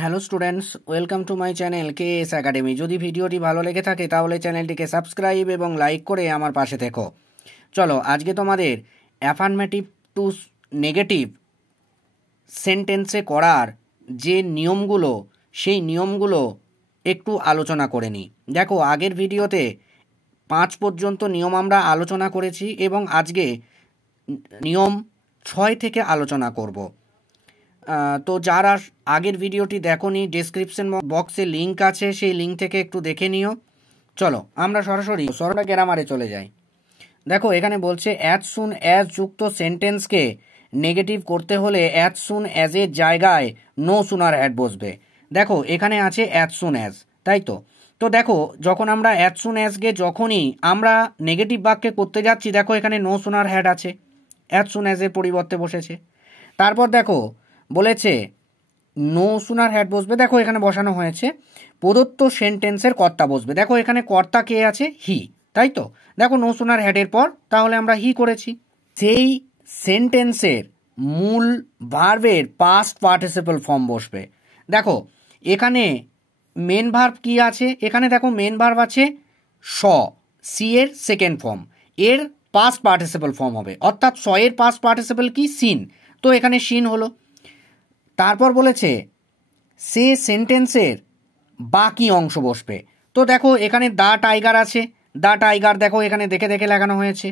Hello students, welcome to my channel KS academy. যদি ভিডিওটি ভালো লেগে থাকে তাহলে চ্যানেলটিকে সাবস্ক্রাইব এবং লাইক করে আমার পাশে থেকো। চলো, আজকে তোমাদের অ্যাফার্মেটিভ টু নেগেটিভ সেন্টেন্সে করার যে নিয়মগুলো, সেই নিয়মগুলো একটু আলোচনা করে নিই। দেখো, আগের ভিডিওতে 5 পর্যন্ত নিয়ম আমরা আলোচনা করেছি এবং আজকে নিয়ম 6 থেকে আলোচনা করব। তো যারা আগের ভিডিওটি দেখোনি, ডেসক্রিপশন বক্সে লিঙ্ক আছে, সেই লিঙ্ক থেকে একটু দেখে নিও। চলো আমরা সরাসরি গ্রামারে চলে যাই। দেখো, এখানে বলছে অ্যাজ সুন অ্যাজ যুক্ত সেন্টেন্সকে নেগেটিভ করতে হলে অ্যাজ সুন অ্যাজের জায়গায় নো সুনার অ্যাড বসবে। দেখো, এখানে আছে অ্যাজ সুন অ্যাজ, তাই তো। তো দেখো, যখন আমরা অ্যাজ সুন অ্যাজকে যখনই আমরা নেগেটিভ বাক্যে করতে যাচ্ছি, দেখো এখানে নো সুনার হ্যাড আছে, অ্যাজ সুন অ্যাজের পরিবর্তে বসেছে। তারপর দেখো বলেছে নো সুনার হ্যাড বসবে, দেখো এখানে বসানো হয়েছে প্রদত্ত সেন্টেন্সের কর্তা বসবে। দেখো এখানে কর্তা কে আছে? হি, তাই তো। দেখো নো সুনার হ্যাডের পর তাহলে আমরা হি করেছি। সেই সেন্টেন্সের মূল ভার্বের পাস্ট পার্টিসিপল ফর্ম বসবে। দেখো এখানে মেন ভার্ব কি আছে? এখানে দেখো মেন ভার্ব আছে স, সি এর সেকেন্ড ফর্ম, এর পাস্ট পার্টিসিপল ফর্ম হবে, অর্থাৎ স এর পাস্ট পার্টিসিপল কি? সিন। তো এখানে সিন হলো। তারপর বলেছে সে সেন্টেন্সের বাকি অংশ বসবে। তো দেখো এখানে দা টাইগার আছে, দা টাইগার দেখো এখানে দেখে দেখে লাগানো হয়েছে।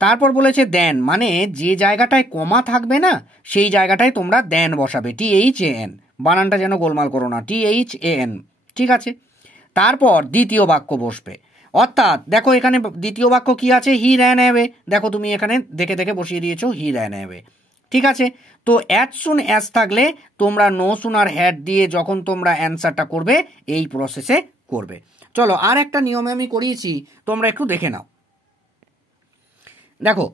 তারপর বলেছে দেন, মানে যে জায়গাটায় কমা থাকবে না সেই জায়গাটায় তোমরা দেন বসাবে, THAN, বানানটা যেন গোলমাল করো না, THAN, ঠিক আছে। তারপর দ্বিতীয় বাক্য বসবে, অর্থাৎ দেখো এখানে দ্বিতীয় বাক্য কি আছে? হি র্যান অ্যাওয়ে। দেখো তুমি এখানে দেখে দেখে বসিয়ে দিয়েছো হি র্যান অ্যাওয়ে, ঠিক আছে। তো অ্যাজ সুন অ্যাজ থাকলে তোমরা নো সুনার হ্যাড দিয়ে যখন তোমরা অ্যান্সারটা করবে এই প্রসেসে করবে। চলো, আর একটা নিয়মে আমি করিয়েছি, তোমরা একটু দেখে নাও। দেখো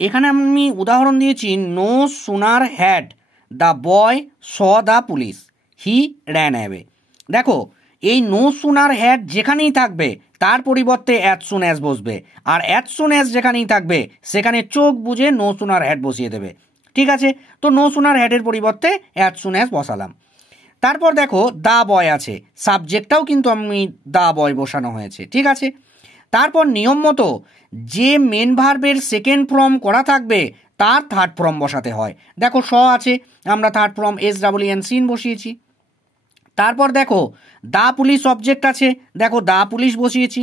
এখানে আমি উদাহরণ দিয়েছি, no sooner had the boy saw the police, he ran away. দেখো এই নো সুনার হ্যাড যেখানেই থাকবে তার পরিবর্তে অ্যাজ সুন অ্যাজ বসবে, আর অ্যাজ সুন অ্যাজ যেখানেই থাকবে সেখানে চোখ বুঝে নো সুনার হ্যাড বসিয়ে দেবে, ঠিক আছে। তো নো সুনার হ্যাডের পরিবর্তে অ্যাজ সুন অ্যাজ বসালাম। তারপর দেখো দা বয় আছে, সাবজেক্টটাও কিন্তু আমি দা বয় বসানো হয়েছে, ঠিক আছে। তারপর নিয়ম মতো যে মেন ভার্বের সেকেন্ড ফর্ম করা থাকবে তার থার্ড ফর্ম বসাতে হয়। দেখো স আছে, আমরা থার্ড ফর্ম SEEN সিন বসিয়েছি। তারপর দেখো দা পুলিশ অবজেক্ট আছে, দেখো দা পুলিশ বসিয়েছি।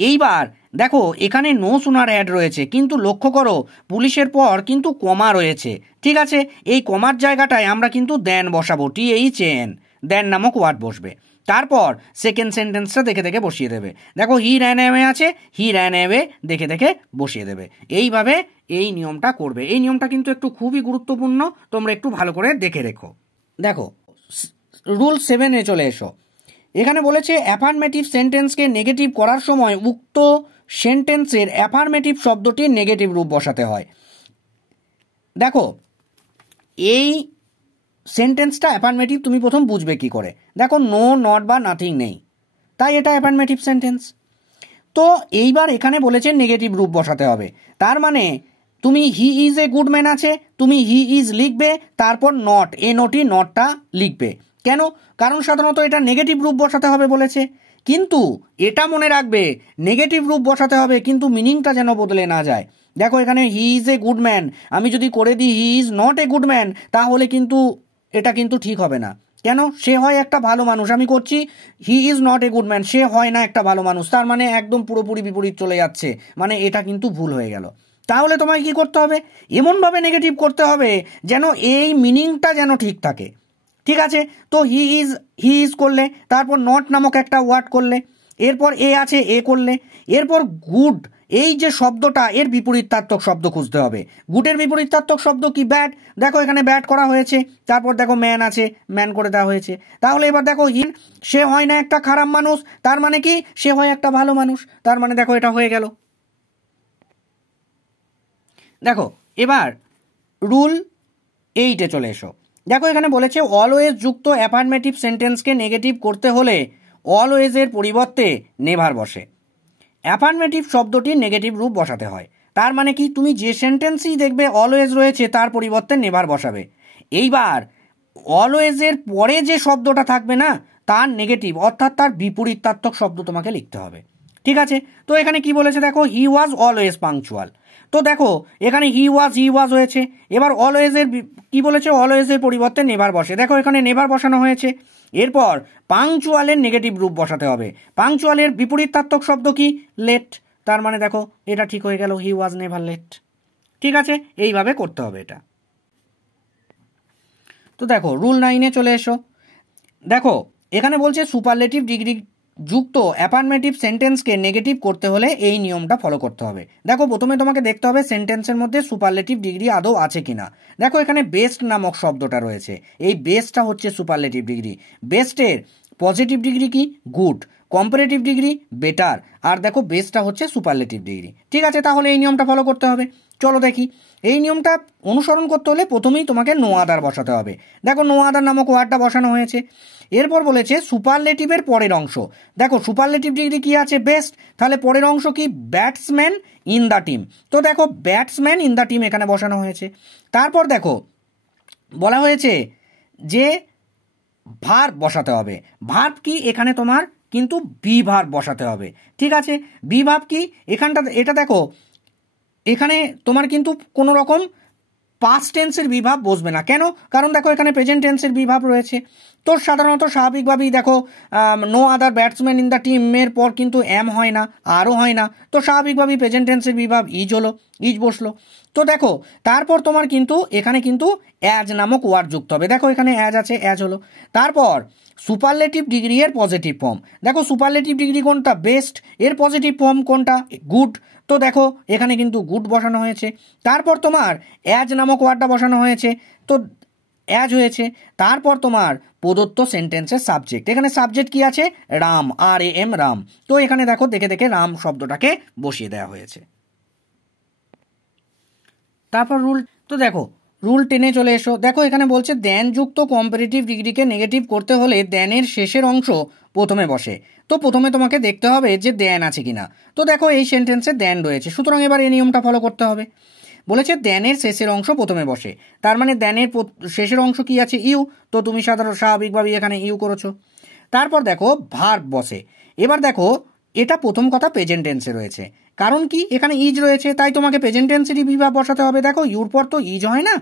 এইবার দেখো এখানে নো সুনার অ্যাড রয়েছে, কিন্তু লক্ষ্য করো পুলিশের পর কিন্তু কমা রয়েছে, ঠিক আছে। এই কমার জায়গাটায় আমরা কিন্তু দেন বসাবো, THAN, দেন নামক ওয়ার্ড বসবে। তারপর সেকেন্ড সেন্টেন্সটা দেখে দেখে বসিয়ে দেবে। দেখো হি র্যান অ্যাওয়ে আছে, হি র্যান অ্যাওয়ে দেখে দেখে বসিয়ে দেবে। এইভাবে এই নিয়মটা করবে। এই নিয়মটা কিন্তু একটু খুবই গুরুত্বপূর্ণ, তোমরা একটু ভালো করে দেখে রেখো। দেখো রুল 7-এ চলে এসো। এখানে বলেছে অ্যাফার্মেটিভ সেন্টেন্সকে নেগেটিভ করার সময় উক্ত সেন্টেন্সের অ্যাফার্মেটিভ শব্দটির নেগেটিভ রূপ বসাতে হয়। দেখো এই সেন্টেন্সটা অ্যাফার্মেটিভ তুমি প্রথম বুঝবে কি করে? দেখো নো, নট বা নাথিং নেই, তাই এটা অ্যাফার্মেটিভ সেন্টেন্স। তো এইবার এখানে বলেছে নেগেটিভ রূপ বসাতে হবে। তার মানে তুমি he is a good man আছে, তুমি হি ইজ লিখবে, তারপর নট, NOT, নটটা লিখবে। কেন? কারণ সাধারণত এটা নেগেটিভ রূপ বসাতে হবে বলেছে। কিন্তু এটা মনে রাখবে নেগেটিভ রূপ বসাতে হবে, কিন্তু মিনিংটা যেন বদলে না যায়। দেখো এখানে he is a good man আমি যদি করে দিই হি is not a good man, তাহলে কিন্তু এটা কিন্তু ঠিক হবে না। কেন? সে হয় একটা ভালো মানুষ, আমি করছি he is not a good man, সে হয় না একটা ভালো মানুষ, তার মানে একদম পুরোপুরি বিপরীত চলে যাচ্ছে, মানে এটা কিন্তু ভুল হয়ে গেল। তাহলে তোমায় কি করতে হবে? এমনভাবে নেগেটিভ করতে হবে যেন এই মিনিংটা যেন ঠিক থাকে, ঠিক আছে। তো হি ইজ করলে, তারপর নট নামক একটা ওয়ার্ড করলে, এরপর এ আছে এ করলে, এরপর গুড, এই যে শব্দটা এর বিপরীতার্থক শব্দ খুঁজতে হবে। গুডের বিপরীতার্থক শব্দ কি? ব্যাড। দেখো এখানে ব্যাড করা হয়েছে। তারপর দেখো ম্যান আছে, ম্যান করে দেওয়া হয়েছে। তাহলে এবার দেখো হিন, সে হয় না একটা খারাপ মানুষ, তার মানে কি? সে হয় একটা ভালো মানুষ, তার মানে দেখো এটা হয়ে গেল। দেখো এবার রুল 8-এ চলে এসো। দেখো এখানে বলেছে অলওয়েজ যুক্ত অ্যাফার্মেটিভ সেন্টেন্সকে নেগেটিভ করতে হলে অলওয়েজের পরিবর্তে নেভার বসে। অ্যাফার্মেটিভ শব্দটির নেগেটিভ রূপ বসাতে হয়। তার মানে কি? তুমি যে সেন্টেন্সই দেখবে অলওয়েজ রয়েছে তার পরিবর্তে নেভার বসাবে। এইবার অলওয়েজের পরে যে শব্দটা থাকবে না তার নেগেটিভ অর্থাৎ তার বিপরীতার্থক শব্দ তোমাকে লিখতে হবে। ঠিক আছে, তো এখানে কি বলেছে দেখো, হি ওয়াজ অলওয়েজ পাংচুয়াল। তো দেখো এখানে হি ওয়াজ হয়েছে। এবার অলওয়েজের কি বলেছে, অলওয়েজের পরিবর্তে নেভার বসে। দেখো এখানে নেভার বসানো হয়েছে। এরপর পাংচুয়ালের নেগেটিভ রূপ বসাতে হবে। পাংচুয়ালের বিপরীতার্থক শব্দ কি, লেট। তার মানে দেখো এটা ঠিক হয়ে গেল, হি ওয়াজ নেভার লেট। ঠিক আছে, এইভাবে করতে হবে এটা। তো দেখো রুল 9-এ চলে এসো। দেখো এখানে বলছে সুপারলেটিভ ডিগ্রি যুক্ত অ্যাফার্মেটিভ সেন্টেন্সকে নেগেটিভ করতে হলে এই নিয়মটা ফলো করতে হবে। দেখো প্রথমে তোমাকে দেখতে হবে সেন্টেন্সের মধ্যে সুপারলেটিভ ডিগ্রি আদৌ আছে কিনা। দেখো এখানে বেস্ট নামক শব্দটা রয়েছে, এই বেস্টটা হচ্ছে সুপারলেটিভ ডিগ্রি। বেস্টের পজিটিভ ডিগ্রি কি, গুড। Comparative degree better. আর দেখো বেস্টটা হচ্ছে সুপারলেটিভ ডিগ্রি। ঠিক আছে, তাহলে এই নিয়মটা ফলো করতে হবে। চলো দেখি, এই নিয়মটা অনুসরণ করতে হলে প্রথমেই তোমাকে নো আদার বসাতে হবে। দেখো নো আদার নামক ওয়ার্ডটা বসানো হয়েছে। এরপর বলেছে সুপারলেটিভের পরের অংশ। দেখো সুপারলেটিভ ডিগ্রি কি আছে, বেস্ট, তাহলে পরের অংশ কি, ব্যাটসম্যান ইন দ্য টিম। তো দেখো ব্যাটসম্যান ইন দ্য টিম এখানে বসানো হয়েছে। তারপর দেখো বলা হয়েছে যে ভার্ব বসাতে হবে। ভার্ব কি, এখানে তোমার কিন্তু বি ভার্ব বসাতে হবে। ঠিক আছে, বি ভার্ব কি, এখানটা এটা দেখো এখানে তোমার কিন্তু কোনো রকম পাস্ট টেন্সের বিভাব বসবে না। কেন, কারণ দেখো এখানে প্রেজেন্ট টেন্সের বিভাব রয়েছে। তো সাধারণত স্বাভাবিকভাবেই দেখো no other batsman in the টিমের পর কিন্তু এম হয় না, আরও হয় না। তো স্বাভাবিকভাবেই প্রেজেন্ট টেন্সের বিভাব ইজ হলো, ইজ বসলো। তো দেখো তারপর তোমার কিন্তু এখানে কিন্তু অ্যাজ নামক ওয়ার্ড যুক্ত হবে। দেখো এখানে অ্যাজ আছে, অ্যাজ হলো। তারপর সুপারলেটিভ ডিগ্রি এর পজিটিভ ফর্ম। দেখো সুপারলেটিভ ডিগ্রি কোনটা, বেস্ট। এর পজিটিভ ফর্ম কোনটা, গুড। তো দেখো এখানে কিন্তু গুড বসানো হয়েছে। তারপর তোমার অ্যাজ নামক ওয়ার্ডটা বসানো হয়েছে, তো অ্যাজ হয়েছে। তারপর তোমার প্রদত্ত সেন্টেন্সের সাবজেক্ট, এখানে সাবজেক্ট কি আছে, রাম, RAM রাম। তো এখানে দেখো দেখে দেখে রাম শব্দটাকে বসিয়ে দেওয়া হয়েছে। তারপর রুল, তো দেখো রুল 10-এ চলে এসো। দেখো এখানে বলছে দ্যানযুক্ত কম্পারেটিভ ডিগ্রিকে নেগেটিভ করতে হলে দ্যানের শেষের অংশ প্রথমে বসে। তো প্রথমে তোমাকে দেখতে হবে যে দ্যান আছে কিনা। তো দেখো এই সেন্টেন্সে দ্যান রয়েছে, সুতরাং এবার এই নিয়মটা ফলো করতে হবে। বলেছে দ্যানের শেষের অংশ প্রথমে বসে, তার মানে দ্যানের শেষের অংশ কি আছে, ইউ। তো তুমি স্বাভাবিকভাবেই এখানে ইউ করেছো। তারপর দেখো ভার্ব বসে। এবার দেখো এটা প্রথম কথা প্রেজেন্ট টেন্সে রয়েছে, কারণ কি এখানে ইজ রয়েছে, তাই তোমাকে প্রেজেন্ট টেন্সেরই বিভাগ বসাতে হবে। দেখো ইউর পর তো ইজ হয় না,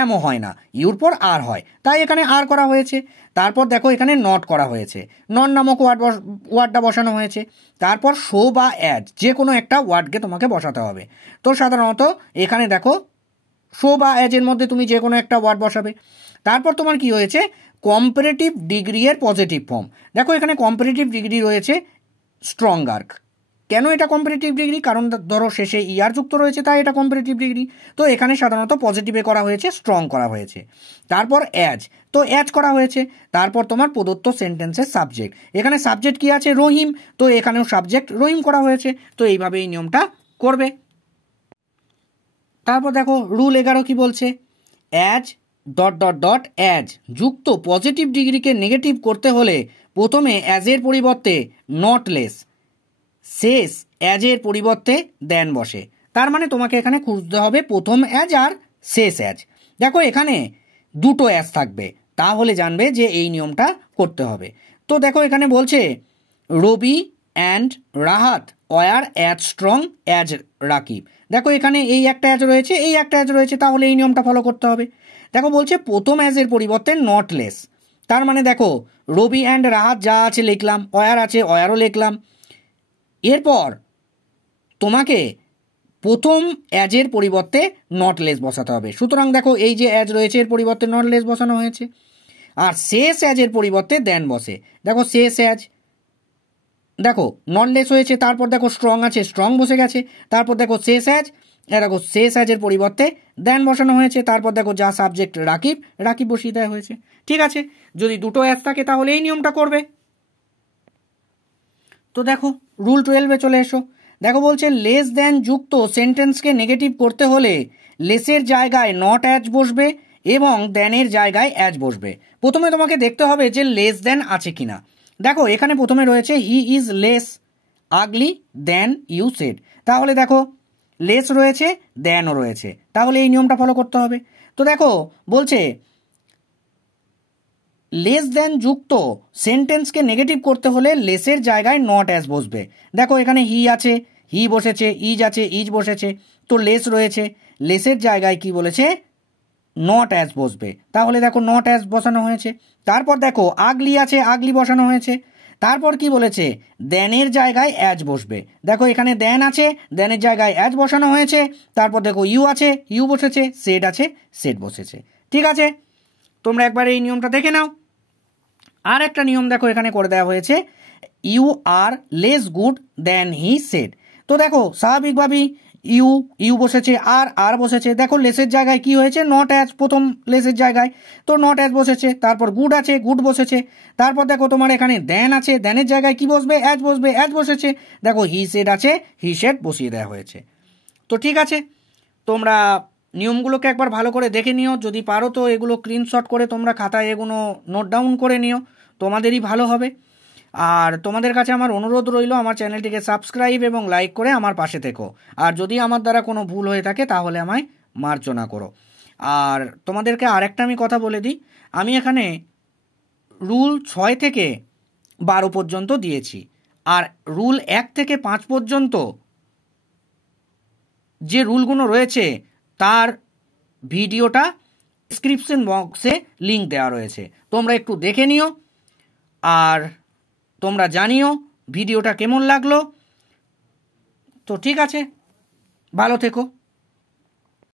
এমও হয় না, ইউর পর আর হয়, তাই এখানে আর করা হয়েছে। তারপর দেখো এখানে নট করা হয়েছে, নট নামক ওয়ার্ডটা বসানো হয়েছে। তারপর শো বা অ্যাজ যে কোনো একটা ওয়ার্ডকে তোমাকে বসাতে হবে। তো সাধারণত এখানে দেখো শো বা অ্যাজের মধ্যে তুমি যে কোনো একটা ওয়ার্ড বসাবে। তারপর তোমার কি হয়েছে, কম্পারেটিভ ডিগ্রি এর পজিটিভ ফর্ম। দেখো এখানে কম্পারেটিভ ডিগ্রি রয়েছে স্ট্রঙ্গার। কেন এটা কম্পারেটিভ ডিগ্রি, কারণ ধরো শেষে ইয়ার যুক্ত রয়েছে, তাই এটা কম্পারেটিভ ডিগ্রি। তো এখানে সাধারণত পজিটিভে করা হয়েছে, স্ট্রং করা হয়েছে। তারপর অ্যাজ, তো অ্যাজ করা হয়েছে। তারপর তোমার প্রদত্ত সেন্টেন্সের সাবজেক্ট, এখানে সাবজেক্ট কি আছে, রহিম। তো এখানেও সাবজেক্ট রহিম করা হয়েছে। তো এইভাবে এই নিয়মটা করবে। তারপর দেখো রুল 11 কি বলছে, অ্যাজ অ্যাজ যুক্ত পজিটিভ ডিগ্রিকে নেগেটিভ করতে হলে প্রথমে অ্যাজের পরিবর্তে নট লেস, শেষ অ্যাজের পরিবর্তে দেন বসে। তার মানে তোমাকে এখানে খুঁজতে হবে প্রথম অ্যাজ আর শেষ অ্যাজ। দেখো এখানে দুটো অ্যাজ থাকবে, তাহলে জানবে যে এই নিয়মটা করতে হবে। তো দেখো এখানে বলছে Robi and Rahat were as strong as Rakib. দেখো এখানে এই একটা অ্যাজ রয়েছে, এই একটা অ্যাজ রয়েছে, তাহলে এই নিয়মটা ফলো করতে হবে। দেখো বলছে প্রথম অ্যাজের পরিবর্তে নট লেস, তার মানে দেখো রবি অ্যান্ড রাহাত যা আছে লিখলাম, ওয়ার আছে ওয়ারও লিখলাম। এরপর তোমাকে প্রথম অ্যাজের পরিবর্তে নট লেস বসাতে হবে। সুতরাং দেখো এই যে অ্যাজ রয়েছে এর পরিবর্তে নট লেস বসানো হয়েছে। আর শেষ অ্যাজের পরিবর্তে দেন বসে। দেখো শেষ অ্যাজ, দেখো নট লেস হয়েছে, তারপর দেখো স্ট্রং আছে, স্ট্রং বসে গেছে। তারপর দেখো শেষ অ্যাজ, দেখো শেষ অ্যাজের পরিবর্তে দেন বসানো হয়েছে। তারপর দেখো যা সাবজেক্ট রাকিব, রাকিব বসিয়ে দেওয়া হয়েছে। ঠিক আছে, যদি দুটো অ্যাজ থাকে তাহলে এই নিয়মটা করবে। তো দেখো রুল 12-এ চলে এসো। দেখো বলছে লেস দেন যুক্ত সেন্টেন্সকে নেগেটিভ করতে হলে লেসের জায়গায় নট অ্যাজ বসবে এবং দেনের জায়গায় অ্যাজ বসবে। প্রথমে তোমাকে দেখতে হবে যে লেস দেন আছে কিনা। দেখো এখানে প্রথমে রয়েছে he is less ugly than you said. তাহলে দেখো লেস রয়েছে, দেনও রয়েছে, তাহলে এই নিয়মটা ফলো করতে হবে। তো দেখো বলছে লেস দেন যুক্ত সেন্টেন্সকে নেগেটিভ করতে হলে লেসের জায়গায় নট অ্যাজ বসবে। দেখো এখানে হি আছে, হি বসেছে, ইজ আছে, ইজ বসেছে, তো লেস রয়েছে, লেসের জায়গায় কি বলেছে নট অ্যাজ বসবে। তাহলে দেখো নট অ্যাজ বসানো হয়েছে। তারপর দেখো আগলি আছে, আগলি বসানো হয়েছে। তারপর কি বলেছে দেনের জায়গায় অ্যাজ বসবে। দেখো এখানে দেন আছে, দেনের জায়গায় অ্যাজ বসানো হয়েছে। তারপর দেখো ইউ আছে, ইউ বসেছে, সেট আছে, সেট বসেছে। ঠিক আছে, তোমরা একবার এই নিয়মটা দেখে নাও। আর একটা নিয়ম দেখো এখানে করে দেওয়া হয়েছে, you are less good than he said. তো দেখো স্বাভাবিকভাবেই ইউ ইউ বসেছে, আর আর বসেছে। দেখো লেসের জায়গায় কি হয়েছে নট অ্যাজ, প্রথম লেসের জায়গায় তো নট অ্যাজ বসেছে। তারপর গুড আছে, গুড বসেছে। তারপর দেখো তোমার এখানে দেন আছে, দেনের জায়গায় কি বসবে অ্যাজ বসবে, অ্যাজ বসেছে। দেখো হি সেড আছে, হি সেড বসিয়ে দেওয়া হয়েছে। তো ঠিক আছে, তোমরা নিয়মগুলোকে একবার ভালো করে দেখে নিও। যদি পারো তো এগুলো স্ক্রিনশট করে তোমরা খাতায় এগুলো নোট ডাউন করে নিও, তোমাদেরই ভালো হবে। আর তোমাদের কাছে আমার অনুরোধ রইল আমার চ্যানেলটিকে সাবস্ক্রাইব এবং লাইক করে আমার পাশে থেকো। আর যদি আমার দ্বারা কোনো ভুল হয়ে থাকে তাহলে আমায় মার্জনা করো। আর তোমাদেরকে আরেকটা আমি কথা বলে দিই, আমি এখানে রুল 6 থেকে 12 পর্যন্ত দিয়েছি। আর রুল 1 থেকে 5 পর্যন্ত যে রুলগুলো রয়েছে তার ভিডিওটা ডিসক্রিপশন বক্সে লিঙ্ক দেওয়া রয়েছে, তোমরা একটু দেখে নিও। আর তোমরা জানিও ভিডিওটা কেমন লাগলো। তো ঠিক আছে, ভালো থেকো।